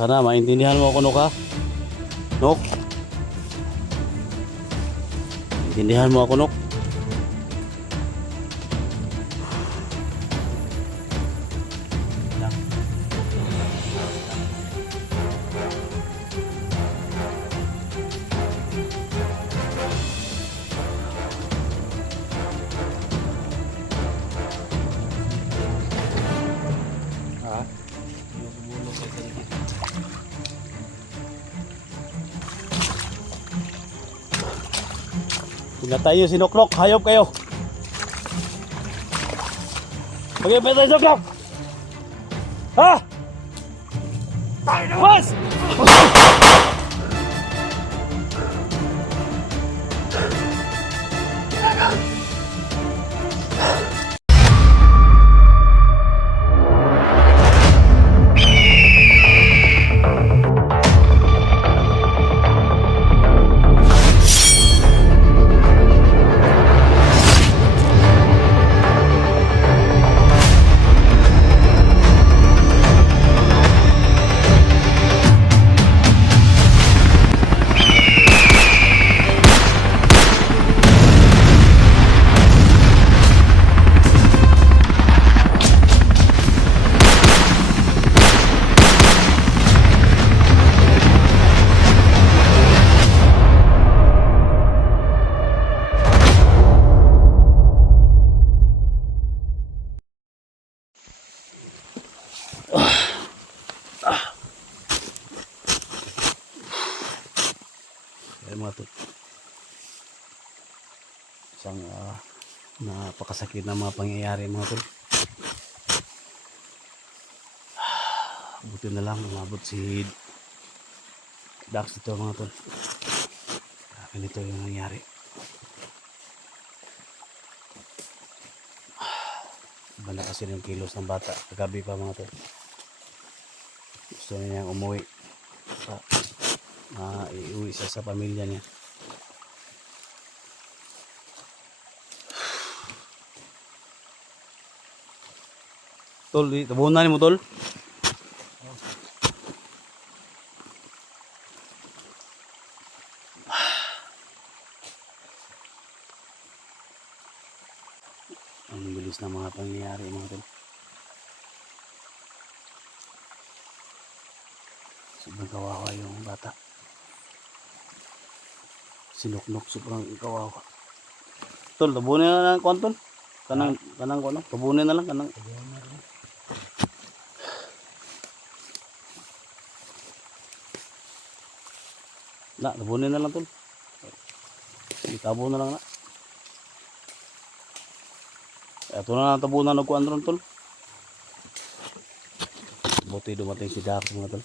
Sana maintindihan mo ako, Nok, ha? Nok? Maintindihan mo ako, Nok? Ha? Pinatay niyo si Noklok, hayop kayo. Bagay pinatay si Noklok! Ha? Mas! Ayan mga tol. Isang napakasakit na mga pangyayari mga tol. Buti na lang umabot si Dax dito mga tol. Ganito yung nangyari. Iba na kasi yung kilos ng bata. Kagabi pa mga tol. Gusto niya umuwi. Iuwi siya sa pamilya niya. Tol, tabunan mo tol. Ang bilis na mga pangyayari mga tol. Sobrang kawawa yung bata. Sinuknok, sobrang kawawa. Tol, tabunin na lang kwan tol. Kanang ko no. Tabunin na lang kanang. Na, tabunin na lang tol. Itabo na lang na. Ito na lang tabunan ng kuan ron tol. Buti dumating si Dax mga tol.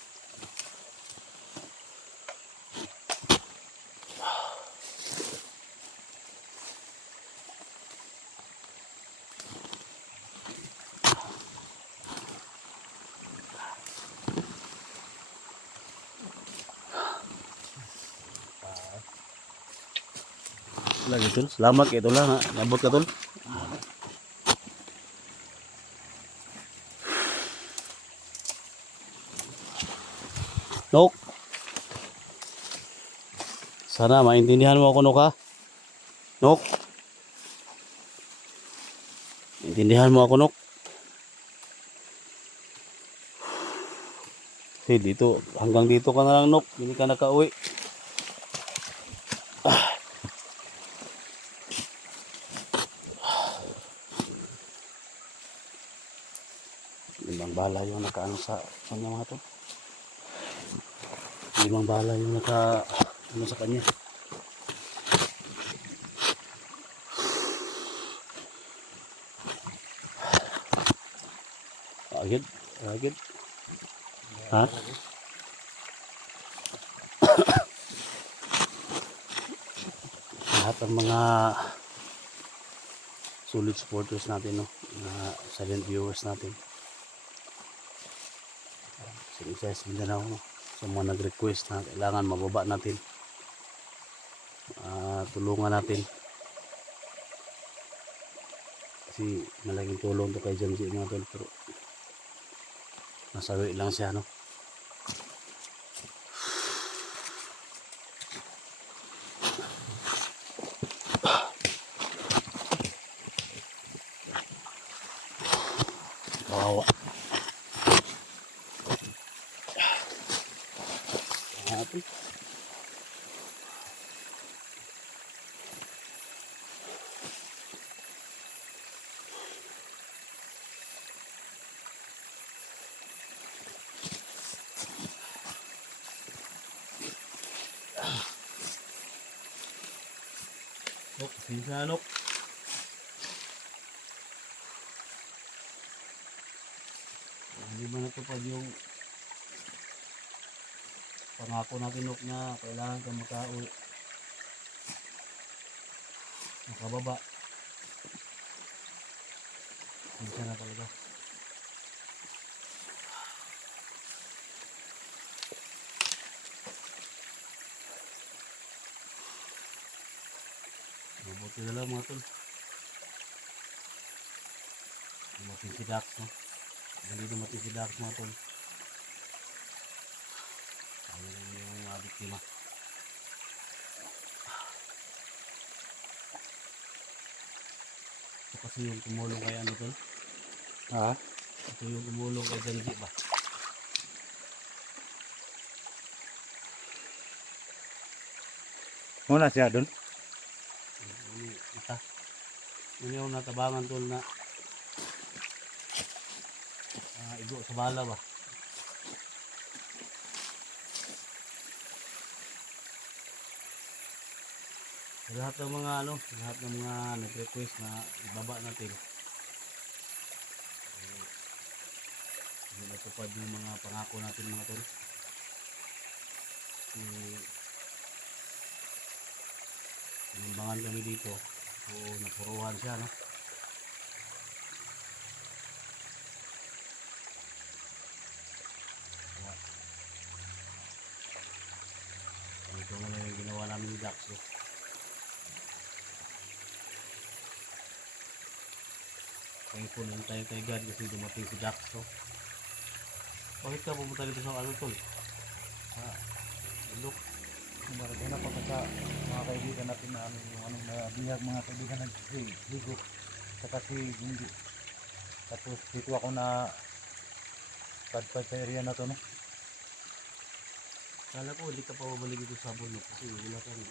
Lagi tol, selamat kayak tol ha, nabot ka tol. Nok, sana maintindihan mo ako Nok ha. Nok, maintindihan mo ako Nok. Kasi dito, hanggang dito ka na lang Nok, hindi ka nakauwi. Limang bala yung nakaano sa kanya mga to. Limang bala yung naka ano sa kanya. Agad, agad. Ha? Lahat ng mga solid supporters natin no, na silent viewers natin. Sa Mindanao no. Sa mga nag-request na kailangan mababa natin. Tulungan natin. Kasi malaking tulong to kay Jamji mga tol, pero nasawi lang siya no. natin. Nok, sinsa nok. Hindi ba natupad yung pangako natin nok na kailangan kang makauwi, makababa. Sinsa na talaga. Mabuti na lang mga tol. Dumating si Dax, no? Hindi dumating si Dax mga tol. Ayun yung mga biktima. Ito kasi yung tumulong kay ano tol. Ha? Ito yung tumulong kay Janji ba? Muna siya doon. Ini ita. Ini yung natabangan tol na igo sa bala ba? Lahat ng mga ano, lahat ng mga nag-request na ibaba natin. Hindi natupad yung mga pangako natin mga tol. Pinimbangan kami dito. So napuruhan siya, no? Ito na lang yung ginawa namin ni Dax, no? Thankful lang tayo kay God kasi dumating si Dax, no? Bakit ka pumunta dito sa ano tol? Sa bundok? Maragana pa sa mga kaibigan natin na ano yung anong nabihag mga kaibigan ng si Higo saka si Gundi. Tapos dito ako na padpad sa area na to, no? Kala ko hindi ka pa babalik dito sa bundok kasi wala kang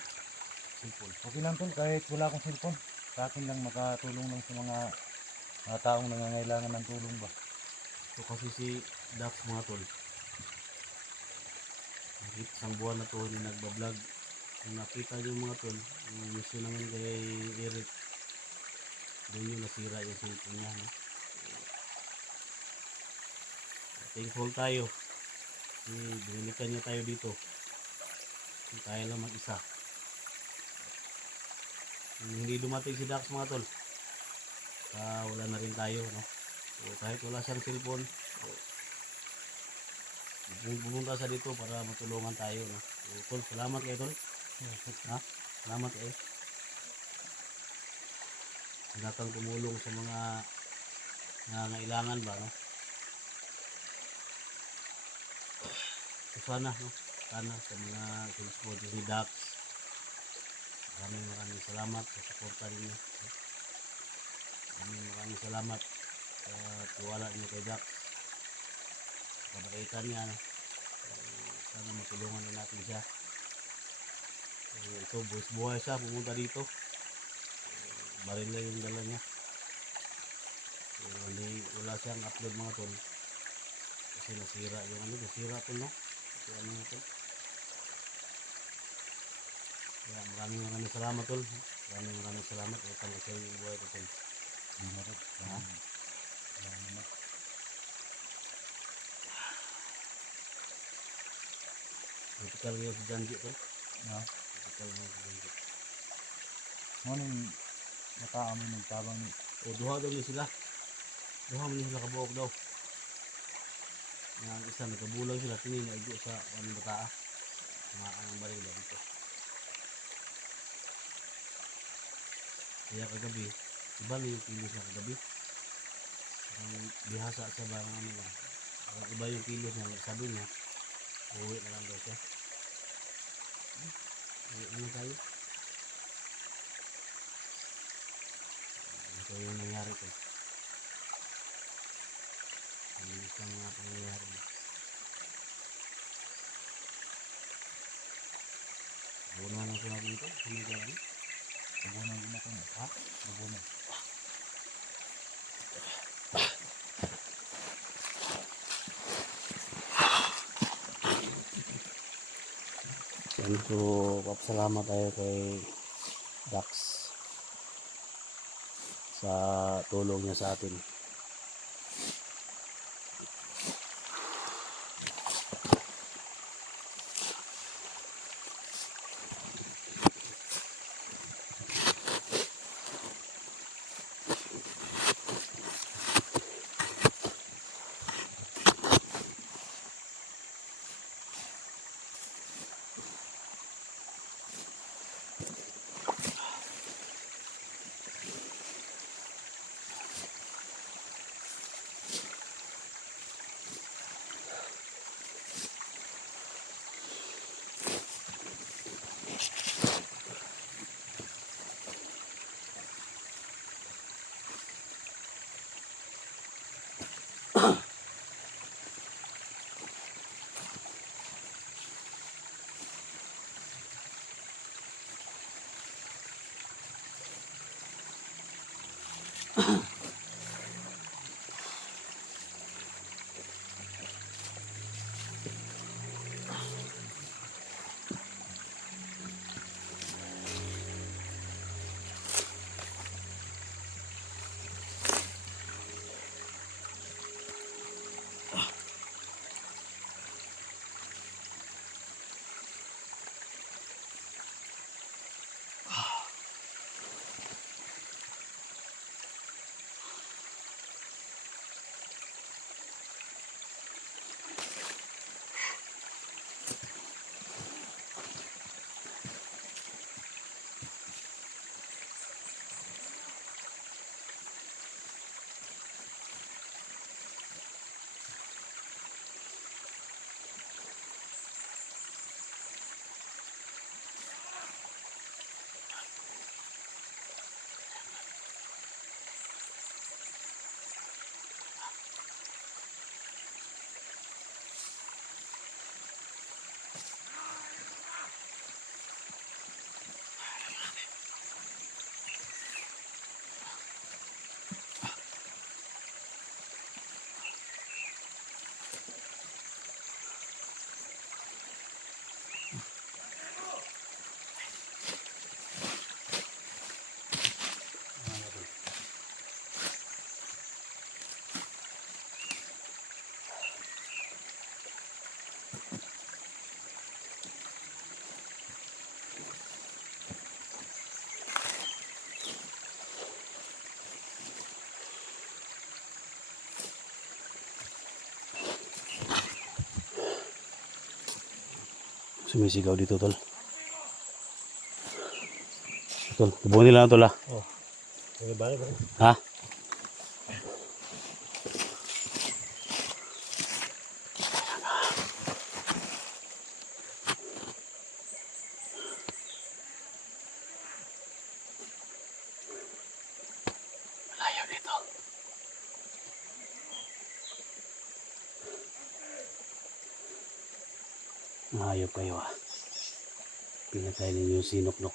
cellphone. Okay lang tol, kahit wala akong cellphone. Sa akin lang makatulong lang sa mga taong nangangailangan ng tulong ba. So kasi si Dax mga tol, isang buwan na to hindi nagbablog. Kung nakita nyo mga tol, yung gusto naman kay Eric, doon yung nasira yung cellphone niya, no? Thankful tayo. Binilikan niya tayo dito. Kung tayo lang mag-isa. Kung hindi dumating si Dax mga tol, wala na rin tayo, no? So, kahit wala siyang cellphone, so, pumunta sa dito para matulungan tayo, no? So, tol, salamat kayo tol. Ha? Salamat kayo. Datang tumulong sa mga nangangailangan ba, no? So, sana, no? Sana sa mga support ni Dax. Maraming salamat sa suporta ninyo. Maraming salamat sa tiwala niyo kay Dax. Kabaitan niya, no? Sana matulungan din natin siya. Ito, buhay siya, pumunta dito. Baril lang yung dala niya. Wala siyang upload mga tol. Kasi nasira yung ano, nasira tol, no? Kasi ano nga tol. Kaya maraming salamat tol. Maraming salamat. Utang sa yung buhay ko tol. Ha? Vertical ngayon si Janji tol. No? Vertical ngayon si Janji. Ngunit nakaamoy ng tabang ni O duha daw niya sila. Duha mo niya sila kabuok daw. Yang isa nagkabulag sila. Tingin na igo sa anong bataa. Kumaan ang baril dito. Kaya kagabi, iba na yung kilos niya kagabi. Ang bihasa sa barang ano ba. Iba yung kilos niya. Sabi niya, uwi na lang daw siya. Uwi na tayo. Ito yung nangyari ko. Ang isang mga pangyayari. Bunuhan na natin ito. Sumay ka lang. Bubunan din natin. Ha? Bubunan. Yan, so papasalamat tayo kay Dax sa tulong niya sa atin. Sumisigaw dito, tol. Tol, bubunin nila na, tol, ha? Oh. Sige, balik. Ha? Malayo dito. Hayop kayo, ha? Pinatay ninyo yung sinuknok.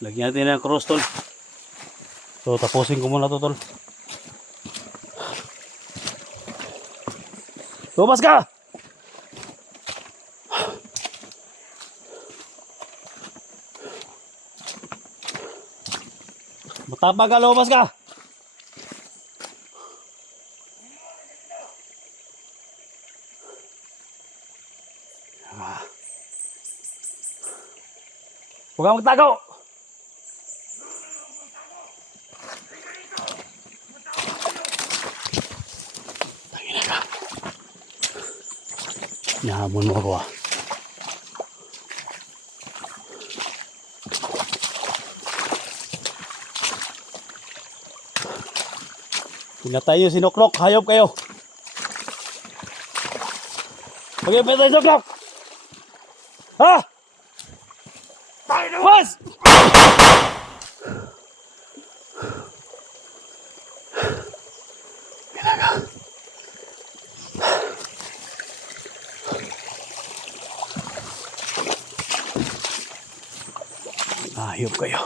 Lagyan natin ng cross, tol. So, tapusin ko muna to, tol. Lumabas ka! Matapag ka, lumabas ka! Huwag kang magtago! Tangina ka. Nahamon mo ako, ah. Pinatay yung sinuklok. Hayop kayo. Huwag yung pinatay yung sinuklok! Ha? Was! Hayop kayo.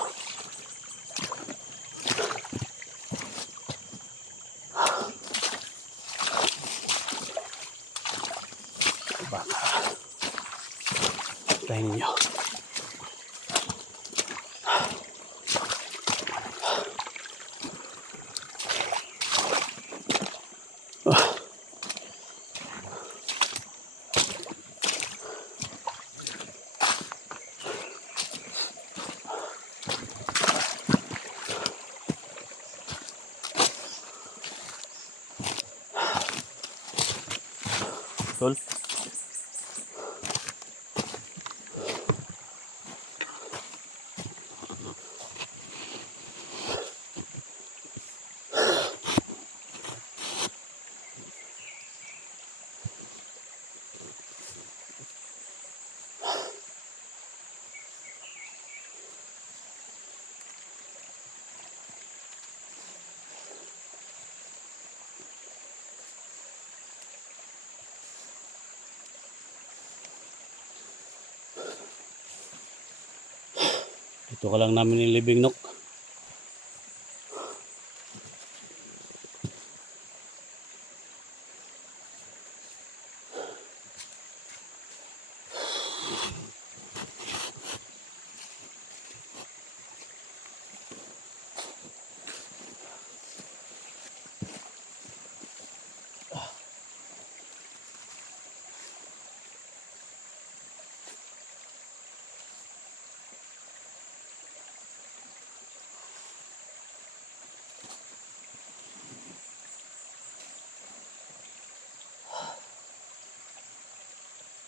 Baka. Tayo ninyo. Tol. Ito ka lang namin nilibing nok.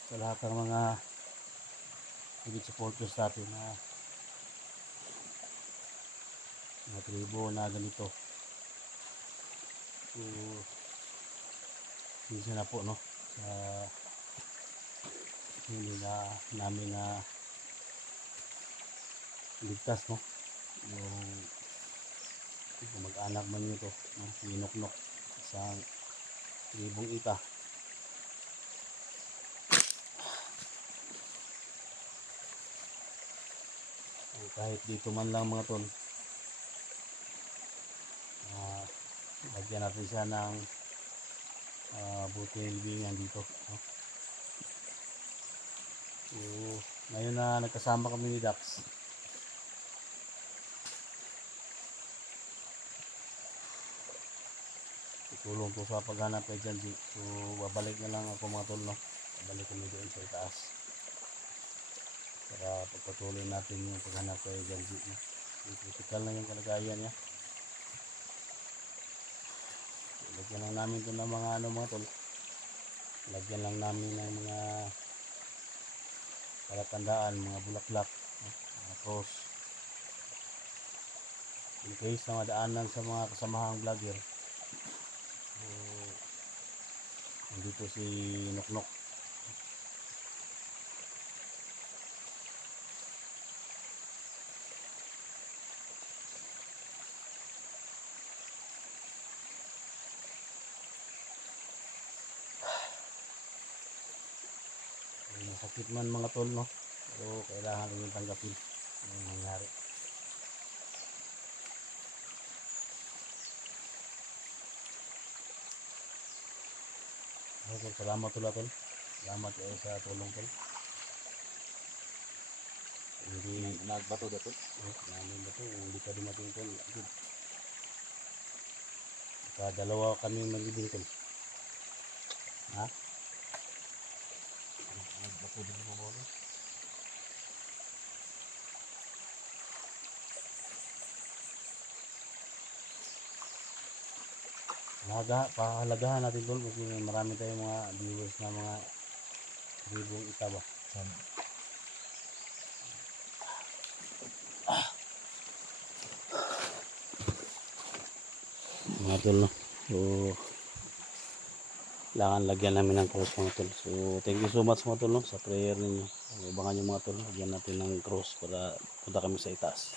Sa lahat ng mga supporters natin na mga tribo na ganito. So, minsan na po, no, sa hindi na namin na ligtas, no, yung mag-anak man nyo to, no, sinuknok isang tribong ita. So, kahit dito man lang mga tol, lagyan natin siya ng buti libingan dito, no? So, ngayon na nagkasama kami ni Dax, tutulong ko sa paghanap kay Janji. So, babalik na lang ako mga tol, no? Babalik kami doon sa itaas para pagpatuloy natin yung paghanap kay Janji, no? So, critical na yung kalagayan niya. Lagyan lang namin ito ng mga mga tol. Lagyan lang namin ng mga palatandaan, mga bulaklak, mga cross. In case na madaanan sa mga kasamahang vlogger, so, nandito si Noknok. Masakit man mga tol, no? Pero kailangan rin yung tanggapin yung nangyari. Okay, salamat tol, tol. Salamat kayo sa tulong tol. Hindi nagbato dato. Namin ba to? Hindi ka dumating tol. Dalawa kami maglibing tol. Ha? Nagbato din mo ba? Pahalagahan natin tol kasi marami tayong mga viewers na mga tribong ita ba. Mga tol, no? So, kailangan lagyan namin ng cross mga tol. So, thank you so much mga tol, no, sa prayer ninyo. Abangan nyo mga tol, lagyan natin ng cross para punta kami sa itaas.